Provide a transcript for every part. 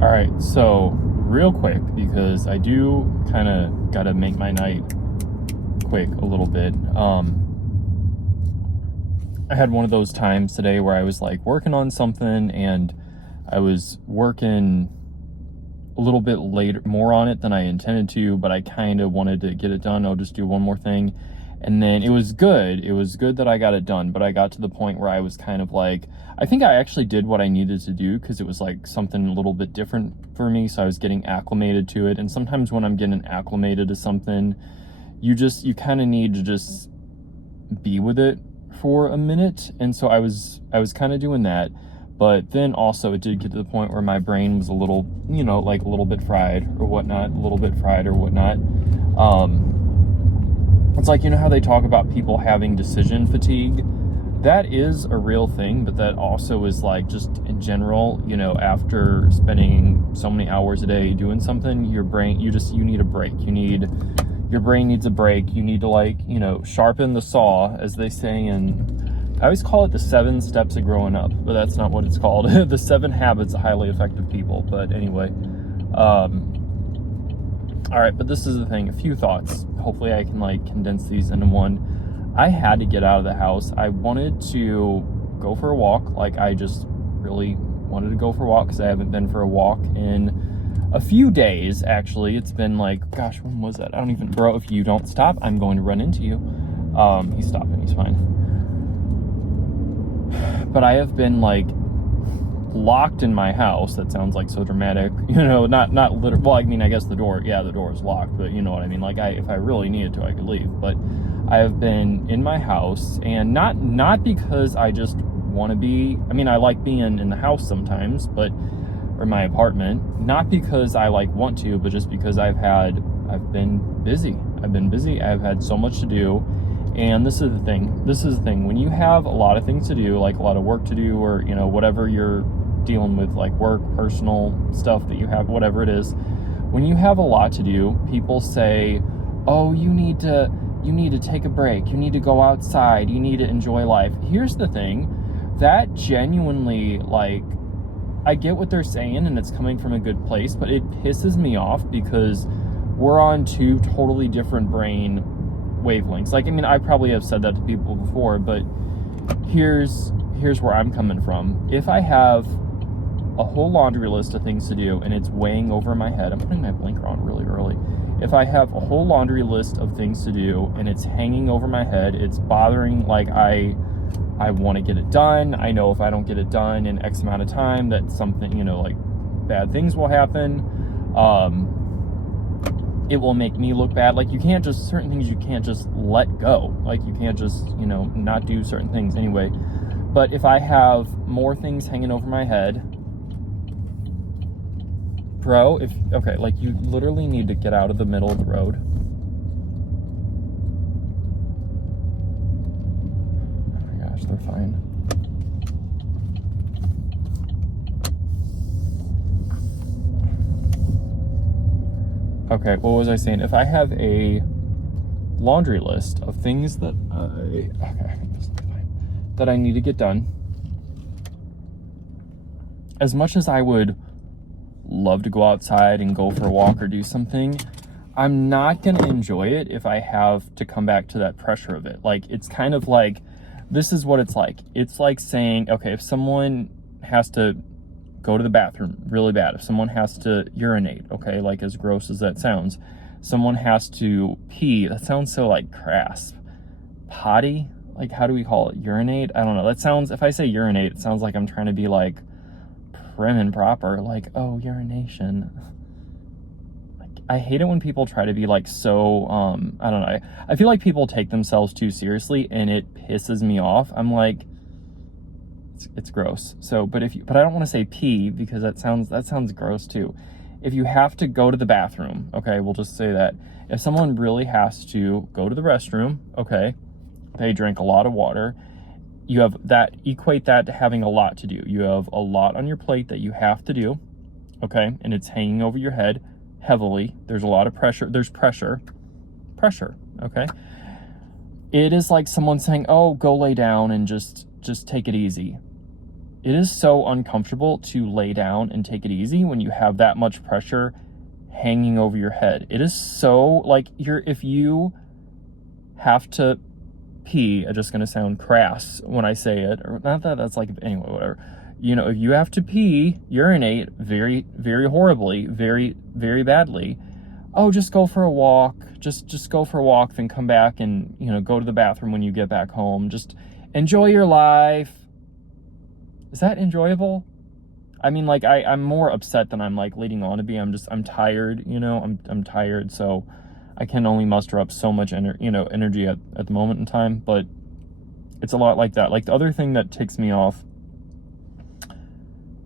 All right, so real quick, because I do kind of got to make my night quick a little bit. I had one of those times today where I was like working on something and I was working a little bit later, more on it than I intended to, but I kind of wanted to get it done. I'll just do one more thing. And then it was good. It was good that I got it done, but I got to the point where I was kind of like, I think I actually did what I needed to do because it was like something a little bit different for me. So I was getting acclimated to it. And sometimes when I'm getting acclimated to something, you kind of need to just be with it for a minute. And so I was kind of doing that. But then also it did get to the point where my brain was a little, like a little bit fried or whatnot. It's like, how they talk about people having decision fatigue? That is a real thing, but that also is like just in general, after spending so many hours a day doing something, your brain, you need a break. Your brain needs a break. You need to sharpen the saw, as they say I always call it the 7 steps of growing up, but that's not what it's called. The 7 habits of highly effective people. But anyway, all right, but this is the thing, a few thoughts. Hopefully I can condense these into one. I had to get out of the house. I wanted to go for a walk. I just really wanted to go for a walk because I haven't been for a walk in a few days, actually. It's been gosh, when was that? I don't even, bro, if you don't stop, I'm going to run into you. He's stopping, he's fine. But I have been locked in my house. That sounds so dramatic, not literally. Well, I mean, I guess the door is locked, but you know what I mean? If I really needed to, I could leave. But I have been in my house, and not because I just want to be, I mean, I like being in the house sometimes, or my apartment, not because I want to, but just because I've been busy. I've had so much to do. And this is the thing, when you have a lot of things to do, a lot of work to do, or, whatever you're dealing with, work, personal stuff that you have, whatever it is, when you have a lot to do, people say, oh, you need to take a break. You need to go outside. You need to enjoy life. Here's the thing, that genuinely, I get what they're saying and it's coming from a good place, but it pisses me off because we're on 2 totally different brain wavelengths. I probably have said that to people before, but here's where I'm coming from. If I have a whole laundry list of things to do and it's weighing over my head, I'm putting my blinker on really early. If I have a whole laundry list of things to do and it's hanging over my head, it's bothering, I want to get it done. I know if I don't get it done in X amount of time, that something, bad things will happen. It will make me look bad. Certain things you can't just let go. You can't just, not do certain things anyway. But if I have more things hanging over my head, bro, you literally need to get out of the middle of the road. Oh my gosh, they're fine. Okay, what was I saying? If I have a laundry list of things that I need to get done, as much as I would love to go outside and go for a walk or do something, I'm not going to enjoy it if I have to come back to that pressure of it. It's kind of this is what it's like. It's like saying, okay, if someone has to go to the bathroom really bad, if someone has to urinate, okay, as gross as that sounds, someone has to pee, that sounds so crass. Potty, how do we call it? Urinate? I don't know. That sounds, if I say urinate, it sounds like I'm trying to be prim and proper, oh, urination. I hate it when people try to be so, I don't know. I feel like people take themselves too seriously and it pisses me off. I'm it's gross. So, but I don't want to say pee because that sounds gross too. If you have to go to the bathroom, okay, we'll just say that. If someone really has to go to the restroom, okay, they drink a lot of water, you have that, equate that to having a lot to do. You have a lot on your plate that you have to do, okay, and it's hanging over your head heavily. There's a lot of pressure. There's pressure, okay? It is like someone saying, oh, go lay down and just take it easy. it is so uncomfortable to lay down and take it easy when you have that much pressure hanging over your head. It is so, like, if you have to pee, it's just going to sound crass when I say it, or not that that's like, anyway, whatever. You know, if you have to pee, urinate very, very horribly, very, very badly, oh, just go for a walk. Just go for a walk, then come back and, you know, go to the bathroom when you get back home. Just enjoy your life. Is that enjoyable? I mean, like, I'm more upset than I'm, like, leading on to be. I'm tired, you know, I'm tired, so I can only muster up so much energy at the moment in time, but it's a lot like that. Like, the other thing that ticks me off,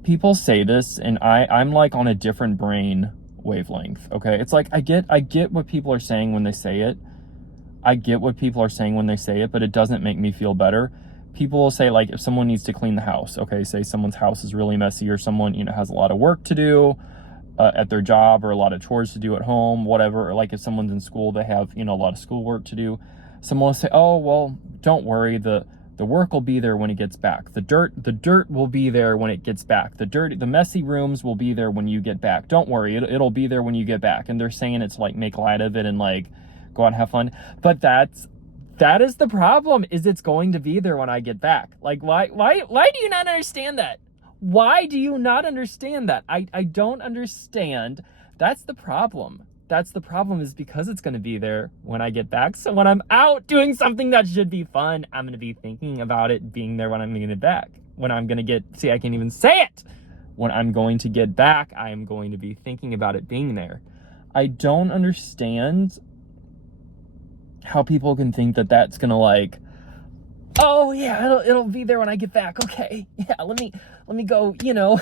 people say this, and I'm, like, on a different brain wavelength, okay? It's like, I get what people are saying when they say it. I get what people are saying when they say it, but it doesn't make me feel better. People will say, like, if someone needs to clean the house, okay, say someone's house is really messy, or someone, you know, has a lot of work to do at their job, or a lot of chores to do at home, whatever, or like if someone's in school, they have, you know, a lot of schoolwork to do. Someone will say, oh, well, don't worry, the work will be there when it gets back. The dirt will be there when it gets back. The messy rooms will be there when you get back. Don't worry, it'll be there when you get back. And they're saying it to, like, make light of it and, like, go out and have fun. But that is the problem, is it's going to be there when I get back. Like, why do you not understand that? Why do you not understand that? I don't understand. That's the problem. That's the problem, is because it's going to be there when I get back. So when I'm out doing something that should be fun, I'm going to be thinking about it being there when I'm going to get back. When I'm going to get, see, I can't even say it. When I'm going to get back, I am going to be thinking about it being there. I don't understand how people can think that that's going to, like, oh yeah, it'll be there when I get back. Okay. Yeah, let me go, you know.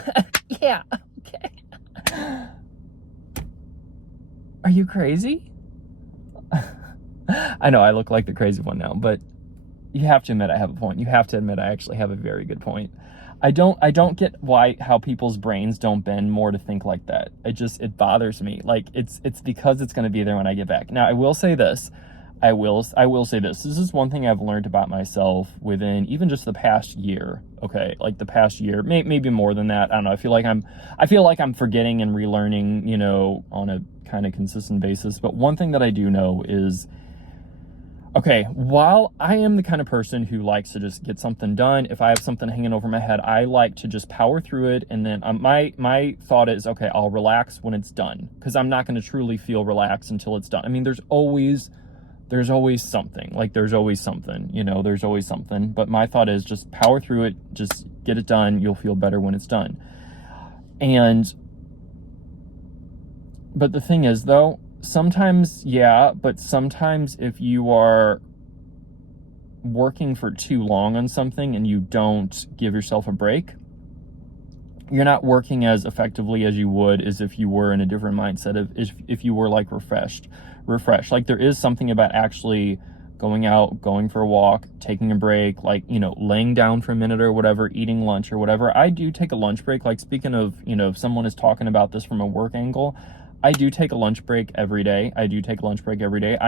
Yeah. Okay. Are you crazy? I know I look like the crazy one now, but you have to admit I have a point. You have to admit I actually have a very good point. I don't get how people's brains don't bend more to think like that. It bothers me. Like, it's because it's going to be there when I get back. Now, I will say this. I will say this. This is one thing I've learned about myself within even just the past year. Okay, like the past year, maybe more than that. I don't know. I feel like I'm forgetting and relearning, you know, on a kind of consistent basis. But one thing that I do know is, okay, while I am the kind of person who likes to just get something done, if I have something hanging over my head, I like to just power through it. And then my thought is, okay, I'll relax when it's done, because I'm not going to truly feel relaxed until it's done. I mean, there's always something, like, there's always something, you know, there's always something. But my thought is just power through it, just get it done. You'll feel better when it's done. But the thing is, though, sometimes, yeah, but sometimes if you are working for too long on something and you don't give yourself a break, you're not working as effectively as you would as if you were in a different mindset, of if you were, like, refreshed. Like, there is something about actually going out, going for a walk, taking a break, like, you know, laying down for a minute or whatever, eating lunch or whatever. I do take a lunch break. Like, speaking of, you know, if someone is talking about this from a work angle, I do take a lunch break every day. I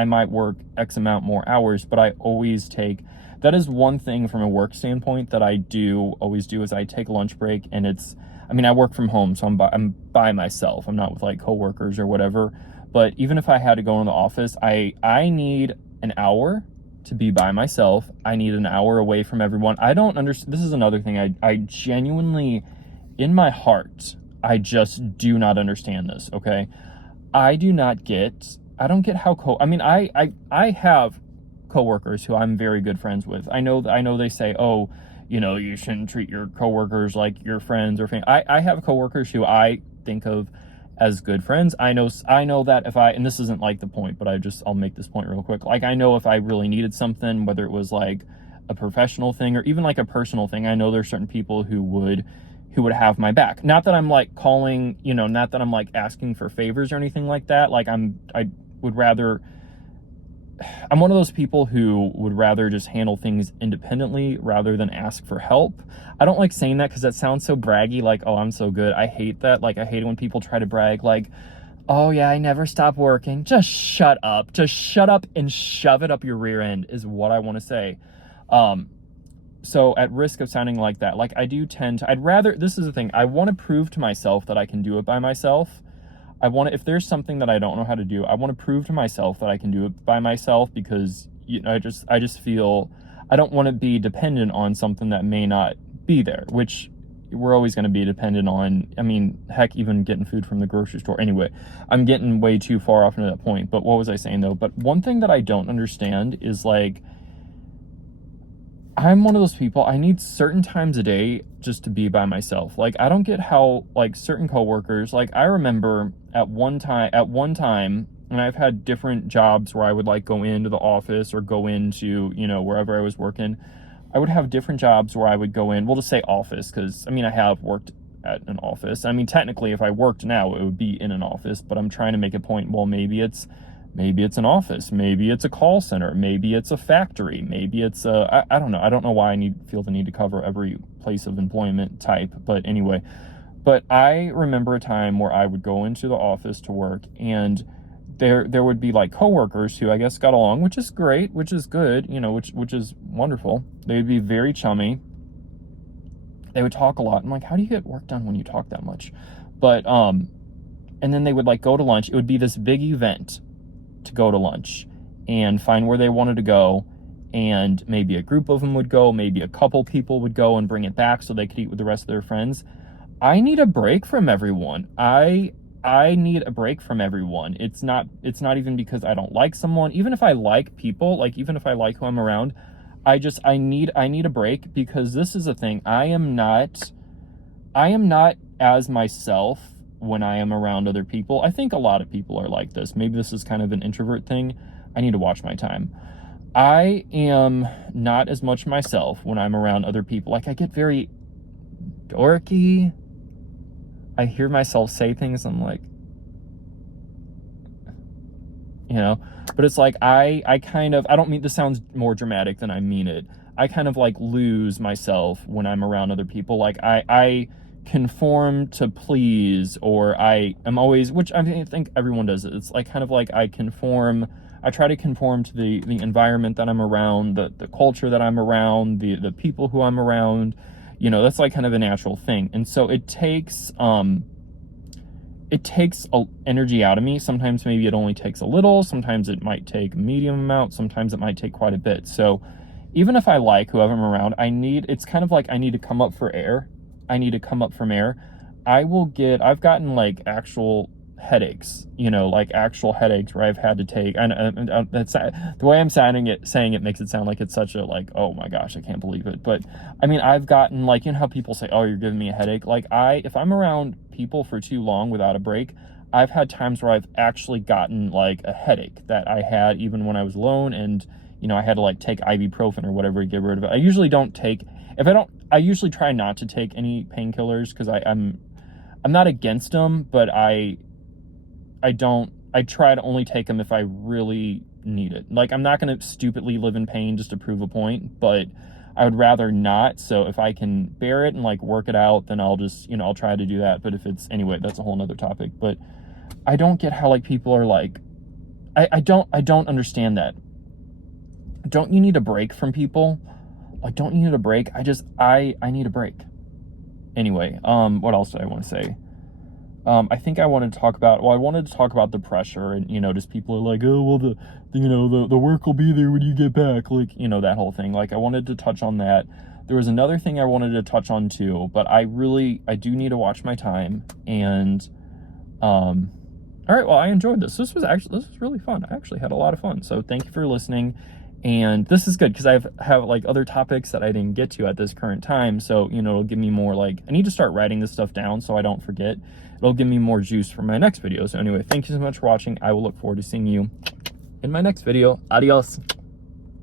might work X amount more hours, but I always take, that is one thing from a work standpoint that I do always do, is I take a lunch break. And I work from home, so I'm by myself. I'm not with, like, coworkers or whatever. But even if I had to go in the office, I need an hour to be by myself. I need an hour away from everyone. I don't understand. This is another thing. I genuinely, in my heart, I just do not understand this, okay? I don't get how I have coworkers who I'm very good friends with. I know they say, oh, you know, you shouldn't treat your coworkers like your friends or family. I have coworkers who I think of as good friends. I know that if and this isn't, like, the point, but I'll make this point real quick. Like, I know if I really needed something, whether it was, like, a professional thing or even, like, a personal thing, I know there's certain people who would have my back. Not that I'm, like, calling, you know, not that I'm, like, asking for favors or anything like that. Like, I'm one of those people who would rather just handle things independently rather than ask for help. I don't like saying that because that sounds so braggy, like, oh, I'm so good. I hate that. Like, I hate it when people try to brag, like, oh yeah, I never stop working. Just shut up. Just shut up and shove it up your rear end is what I want to say. so at risk of sounding like that, like I do tend to, I'd rather, this is the thing, I want to prove to myself that I can do it by myself. I want to, if there's something that I don't know how to do, I want to prove to myself that I can do it by myself, because, you know, I just feel I don't want to be dependent on something that may not be there, which we're always going to be dependent on. I mean, heck, even getting food from the grocery store. Anyway, I'm getting way too far off into that point, but what was I saying though? But one thing that I don't understand is, like, I'm one of those people, I need certain times a day just to be by myself. Like, I don't get how, like, certain coworkers, like, I remember at one time, and I've had different jobs where I would, like, go into the office or go into, you know, wherever I was working. I would have different jobs where I would go in, we'll just say office, because, I mean, I have worked at an office. I mean, technically, if I worked now, it would be in an office, but I'm trying to make a point, well, maybe it's an office, maybe it's a call center, maybe it's a factory, maybe it's a, I don't know. I don't know why I feel the need to cover every place of employment type, but anyway. But I remember a time where I would go into the office to work, and there would be, like, coworkers who I guess got along, which is great, which is good, you know, which is wonderful. They would be very chummy. They would talk a lot. I'm like, how do you get work done when you talk that much? But and then they would, like, go to lunch. It would be this big event to go to lunch and find where they wanted to go, and maybe a group of them would go, maybe a couple people would go and bring it back so they could eat with the rest of their friends. I need a break from everyone. I need a break from everyone. It's not even because I don't like someone. Even if I like people, like, even if I like who I'm around, I need a break, because this is a thing. I am not as myself when I am around other people. I think a lot of people are like this. Maybe this is kind of an introvert thing. I need to watch my time. I am not as much myself when I'm around other people. Like, I get very dorky. I hear myself say things, I'm like, you know, but it's like, I don't mean, this sounds more dramatic than I mean it. I kind of, like, lose myself when I'm around other people. Like, I conform to please, or I am always, which I mean, I think everyone does it. It's like, kind of like, I try to conform to the environment that I'm around, the culture that I'm around, the people who I'm around, you know, that's, like, kind of a natural thing. And so it takes energy out of me. Sometimes maybe it only takes a little, sometimes it might take a medium amount, sometimes it might take quite a bit. So even if I like whoever I'm around, it's kind of like, I need to come up for air. I need to come up from air. I've gotten, like, actual headaches, you know, like actual headaches where I've had to take, and that's the way I'm saying it makes it sound like it's such a, like, oh my gosh, I can't believe it. But I mean, I've gotten, like, you know how people say, oh, you're giving me a headache. Like, if I'm around people for too long without a break, I've had times where I've actually gotten, like, a headache that I had even when I was alone, and, you know, I had to, like, take ibuprofen or whatever to get rid of it. I usually I usually try not to take any painkillers, because I'm not against them, but I try to only take them if I really need it. Like, I'm not going to stupidly live in pain just to prove a point, but I would rather not. So if I can bear it and, like, work it out, then I'll just, you know, I'll try to do that. But if it's, anyway, that's a whole nother topic. But I don't get how, like, people are like, I don't understand that. Don't you need a break from people? Like, don't you need a break? I need a break. Anyway, what else did I want to say? I think I wanted to talk about the pressure, and, you know, just people are like, oh, well, the work will be there when you get back. Like, you know, that whole thing. Like, I wanted to touch on that. There was another thing I wanted to touch on too, but I do need to watch my time. And, all right, well, I enjoyed this. This was really fun. I actually had a lot of fun. So thank you for listening. And this is good because I have like other topics that I didn't get to at this current time. So, you know, it'll give me more, like, I need to start writing this stuff down so I don't forget. It'll give me more juice for my next video. So anyway, thank you so much for watching. I will look forward to seeing you in my next video. Adios.